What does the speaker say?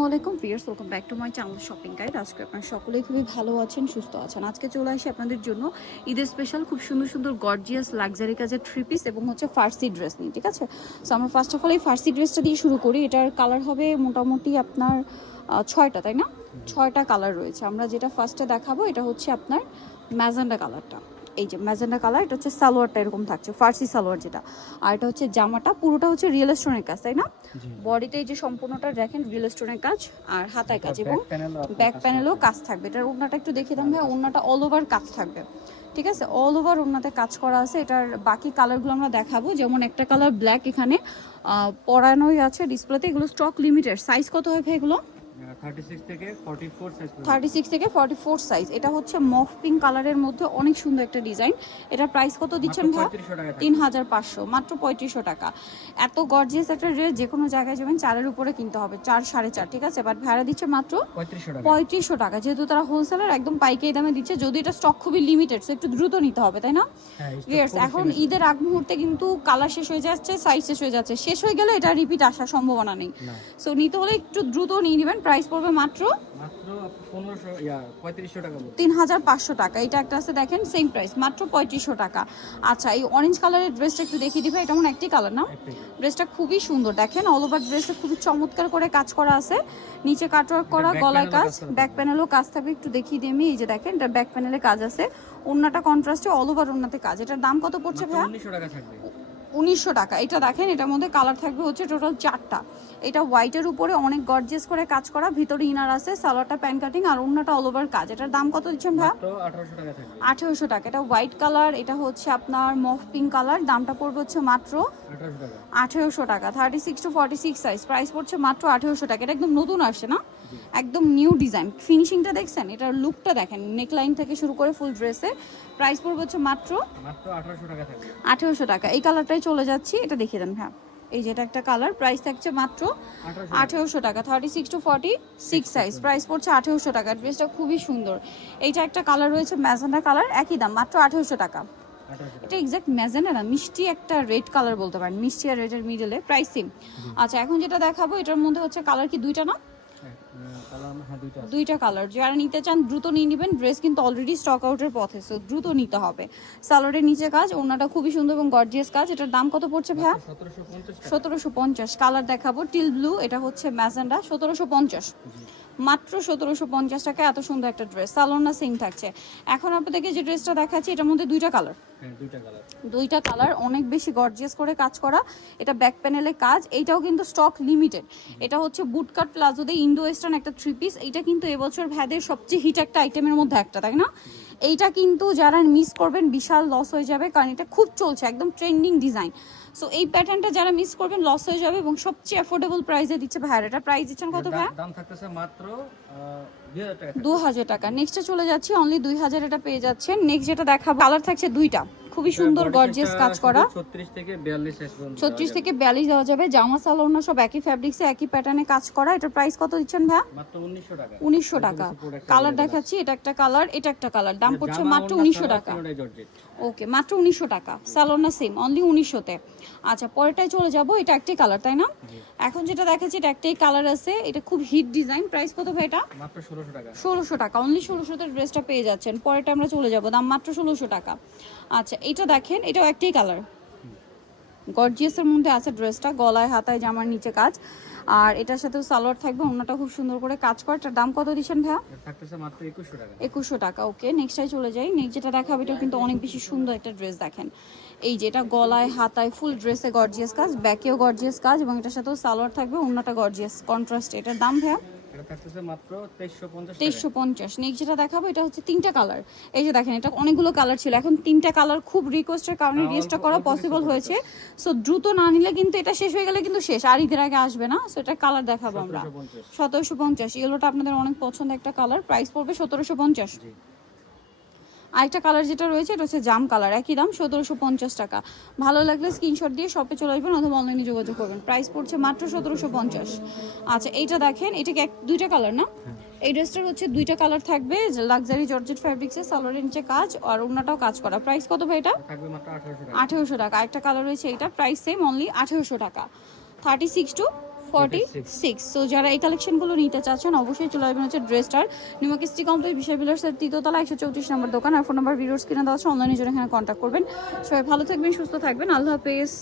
আসসালামাইকুম viewers, welcome back to my channel shopping guide. আজকে আপনারা সকলেই খুবই ভালো আছেন, সুস্থ আছেন। আজকে চলে আসি আপনাদের জন্য ঈদের স্পেশাল খুব সুন্দর সুন্দর গর্জিয়াস লাক্সারি কাজের থ্রি পিস এবং হচ্ছে ফার্সি ড্রেস নিয়ে, ঠিক আছে? সো আমরা ফার্স্ট অফ অল এই ফার্সি ড্রেসটা দিয়ে শুরু করি। এটার কালার হবে মোটামুটি আপনার 6টা, তাই না? 6টা কালার রয়েছে। আমরা যেটা ফার্স্টে দেখাবো এটা হচ্ছে আপনার ম্যাজেন্ডা কালারটা। এই যে ম্যাজেন্ডা কালার, এটা হচ্ছে সালোয়ারটা এরকম থাকছে, ফার্সি সালোয়ার যেটা। আর এটা হচ্ছে জামাটা, পুরোটা হচ্ছে রিয়েল স্টোনের কাজ, তাই না? বডিতে এই যে সম্পূর্ণটা দেখেন রিয়েল স্টোনের কাজ, আর হাতায় কাজ এবং ব্যাক প্যানেলও কাজ থাকবে। এটার ওড়নাটা একটু দেখিয়ে দেন ভাই। ওড়নাটা অল ওভার কাজ থাকবে, ঠিক আছে? অল ওভার ওড়নাতে কাজ করা আছে। এটার বাকি কালারগুলো আমরা দেখাবো। যেমন একটা কালার ব্ল্যাক এখানে পরানোই আছে ডিসপ্লেতে। এগুলো স্টক লিমিটেড। সাইজ কত হয় ভাই এগুলো? 36 থেকে 44 সাইজ। 36 থেকে 44 সাইজ। এটা হচ্ছে মফ পিঙ্ক কালারের মধ্যে অনেক সুন্দর একটা ডিজাইন। এটার প্রাইস কত দিচ্ছেন ভাই? 3500, মাত্র 3500 টাকা। এত গর্জিয়াস একটা ড্রেস যে কোনো জায়গায় যাবেন 4-এর উপরে কিনতে হবে, 4 4.5, ঠিক আছে? বাট ভাড়া দিচ্ছে মাত্র 3500 টাকা। যেহেতু তারা হোলসেলার, একদম পাইকারি দামে দিচ্ছে। যদি এটা স্টক খুবই লিমিটেড, সো একটু দ্রুত নিতে হবে, তাই না? এখন ঈদের আগ মুহূর্তে কিন্তু কালার শেষ হয়ে যাচ্ছে, সাইজ শেষ হয়ে যাচ্ছে। শেষ হয়ে গেলে এটা রিপিট আসার সম্ভাবনা নেই। সো নিতে হলে একটু দ্রুত নিয়ে নেবেন। প্রাইস পড়বে মাত্র 3500 টাকা। এটা একটা আছে দেখেন, সেম প্রাইস, মাত্র 3500 টাকা। আচ্ছা, এই অরেঞ্জ কালারের ড্রেসটা একটু দেখিয়ে দিবে। এটা মনে একটি কালার না? ড্রেসটা খুবই সুন্দর, দেখেন অল ওভার ড্রেসে খুবই চমৎকার করে কাজ করা আছে। নিচে কাটওয়ার্ক করা, গলায় কাজ, ব্যাক প্যানেলও কাজ থাকবে। একটু দেখিয়ে দিই আমি। এই যে দেখেন, এটা ব্যাক প্যানেলে কাজ আছে। ওড়নাটা কন্ট্রাস্টে, অল ওভার ওড়নাতে কাজ। এটার দাম কত পড়ছে ভাইয়া? 1900 টাকা থাকবে। 1900 টাকা। এটা দেখেন, এটার মধ্যে কালার থাকবে হচ্ছে টোটাল 4টা। এটা হোয়াইটের উপরে অনেক গর্জিয়াস করে কাজ করা, ভিতরে ইনার আছে, সালোয়ারটা প্যান কাটিং, আর ওড়নাটা অল ওভার কাজ। এটার দাম কত দিচ্ছেন ভাই? 1800 টাকা থাকবে। 1800 টাকা। এটা হোয়াইট কালার, এটা হচ্ছে আপনার মফ পিঙ্ক কালার। দামটা পড়বে হচ্ছে মাত্র 1800 টাকা। 36 টু 46 সাইজ। প্রাইস পড়ছে মাত্র 1800 টাকা। এটা একদম নতুন আসছে না? একদম নিউ ডিজাইন। ফিনিশিংটা দেখছেন, এটার লুকটা দেখেন, নেকলাইন থেকে শুরু করে ফুল ড্রেসে। প্রাইস পড়বে হচ্ছে মাত্র 1800 টাকা থাকবে। 1800 টাকা। এই কালারটাই চলে যাচ্ছি, এটা দেখিয়ে দেন। হ্যাঁ, এই যেটা একটা কালার, প্রাইস থাকছে মাত্র 1800 টাকা। 36 টু 46 সাইজ। প্রাইস পড়ছে 1800 টাকা। ড্রেসটা খুবই সুন্দর। এইটা একটা কালার রয়েছে ম্যাজেন্ডা কালার, একই দাম, মাত্র 1800 টাকা। এটা এক্সাক্ট ম্যাজেন্ডা না, মিষ্টি একটা রেড কালার বলতে পারেন, মিষ্টি আর রেডের মিডলে, প্রাইস সেম। আচ্ছা, এখন যেটা দেখাবো এটার মধ্যে হচ্ছে কালার কি দুইটা না? দুইটা কালার। যারা নিতে চান দ্রুত নিয়ে নেবেন। ড্রেস কিন্তু অলরেডি স্টক আউটের পথে, সো দ্রুত নিতে হবে। সালোয়ারের নিচে কাজ, ওড়নাটা খুবই সুন্দর এবং গর্জিয়াস কাজ। এটার দাম কত পড়ছে ভাইয়া? 1750। কালার দেখাবো টিল ব্লু, এটা হচ্ছে ম্যাজেন্ডা, 1750, মাত্র 1750 টাকা। এত সুন্দর একটা ড্রেস, সালোয়ার না সেম থাকছে। এখন আপনাদেরকে যে ড্রেসটা দেখাচ্ছি এটার মধ্যে দুইটা কালার। দুইটা কালার অনেক বেশি গর্জিয়াস করে কাজ করা। এটা ব্যাক প্যানেলে কাজ। এইটাও কিন্তু স্টক লিমিটেড। এটা হচ্ছে বুটকাট প্লাজো দিয়ে ইন্ডো ওয়েস্টার্ন একটা থ্রি পিস। এইটা কিন্তু এবছর ভ্যাদের সবচেয়ে হিট একটা আইটেমের মধ্যে একটা, তাই না? এইটা কিন্তু যারা মিস করবেন বিশাল লস হয়ে যাবে, কারণ এটা খুব চলছে, একদম ট্রেন্ডিং ডিজাইন। সো এই প্যাটার্নটা যারা মিস করবেন লস হয়ে যাবে, এবং সবচেয়ে অ্যাফোর্ডেবল প্রাইসে দিচ্ছে ভাইয়া। এটা প্রাইস দিচ্ছেন কত ভাইয়া? দাম থাকতেছে মাত্র 2000 টাকা। নেক্সটে চলে যাচ্ছি, অনলি 2000 এটা পেয়ে যাচ্ছেন। নেক্সট যেটা দেখাবো, কালার থাকছে দুইটা, খুবই সুন্দর গর্জিয়াস কাজ করা। 36 থেকে 42 সাইজ পর্যন্ত 36 থেকে 42 দেওয়া যাবে। জামা সালোয়ার সব একই ফ্যাব্রিক্সে, একই প্যাটার্নে কাজ করা। এটার প্রাইস কত দিচ্ছেন ভাইয়া? মাত্র 1900 টাকা। 1900 টাকা। কালার দেখাচ্ছি, এটা একটা কালার, এটা একটা কালার। দাম পড়ছে মাত্র 1900 টাকা। ওকে, মাত্র 1900 টাকা। সালোয়ার সেম, অনলি 1900 তে। আচ্ছা, পরেরটাই চলে যাব। এটা একটাই কালার, তাই না? এখন যেটা দেখাচ্ছি এটা একটাই কালার আছে। এটা খুব হিট ডিজাইন। প্রাইস কত ভাই এটা? মাত্র 1600 টাকা। 1600 টাকা, অনলি 1600 তে ড্রেসটা পেয়ে যাচ্ছেন। পরেরটা আমরা চলে যাব, দাম মাত্র 1600 টাকা। আচ্ছা, এটা দেখেন, এটাও একটাই কালার, গর্জিয়াসের মধ্যে আছে ড্রেসটা। গলায়, হাতায়, জামার নিচে কাজ, আর এটার সাথে সালোয়ার থাকবে। ওড়নাটা খুব সুন্দর করে কাজ করে। এটার দাম কত দিচ্ছেন ভাইয়া? থাকতেছে মাত্র 2100 টাকা। 2100 টাকা। ওকে, নেক্সটটাই চলে যাই। নেক্সট যেটা দেখাবো এটাও কিন্তু অনেক বেশি সুন্দর একটা ড্রেস। দেখেন, এই যে এটা গলায়, হাতায় ফুল ড্রেসে গর্জিয়াস কাজ, ব্যাকেও গর্জিয়াস কাজ, এবং এটার সাথেও সালোয়ার থাকবে, ওড়নাটা গর্জিয়াস কন্ট্রাস্ট। এটার দাম ভাইয়া? এটা থাকতেছে মাত্র 2350 টাকা। 2350। নেক্সট যেটা দেখাবো এটা হচ্ছে তিনটা কালার। এই যে দেখেন, এটা অনেকগুলো কালার ছিল, এখন তিনটা কালার। খুব রিকোয়েস্টের কারণে রিস্টক করা পসিবল হয়েছে। সো দ্রুত না নিলে কিন্তু এটা শেষ হয়ে গেলে কিন্তু শেষ, আর ঈদের আগে আসবে না। সো এটা কালার দেখাবো আমরা 1750। ইয়েলোটা আপনাদের অনেক পছন্দ একটা কালার। প্রাইস পড়বে 1750। আরেকটা কালার যেটা রয়েছে এটা হচ্ছে জাম কালার, একই দাম 1750 টাকা। ভালো লাগলে স্ক্রিনশট দিয়ে শপে চলে আসবেন অথবা অনলাইনে যোগাযোগ করবেন। প্রাইস পড়ছে মাত্র 1750। আচ্ছা, এইটা দেখেন, এটা কি দুইটা কালার না? এই ড্রেসটার হচ্ছে দুইটা কালার থাকবে। লাক্সারি জর্জেট ফ্যাব্রিক্সে, সালোয়ারের নিচে কাজ, আর ওড়নাটাও কাজ করা। প্রাইস কত ভাই এটা? থাকবে মাত্র 1800 টাকা। 1800 টাকা। আরেকটা কালার রয়েছে, এটা প্রাইস সেম, অনলি 1800 টাকা। 36 টু 46। সো যারা এই কালেকশনগুলো নিতে চাচ্ছেন অবশ্যই চলে আসবেন হচ্ছে ড্রেসটার নিউমার্কেট কমপ্লেক্স বিশাল বিলার্সের তৃতীয়তলা 134 নম্বর দোকান। আর ফোন নাম্বার ভিডিওস কিনে দেওয়া আছে, অনলাইনে জন্য এখানে কন্ট্যাক্ট করবেন। সবাই ভালো থাকবেন, সুস্থ থাকবেন, আল্লাহ হাফেজ।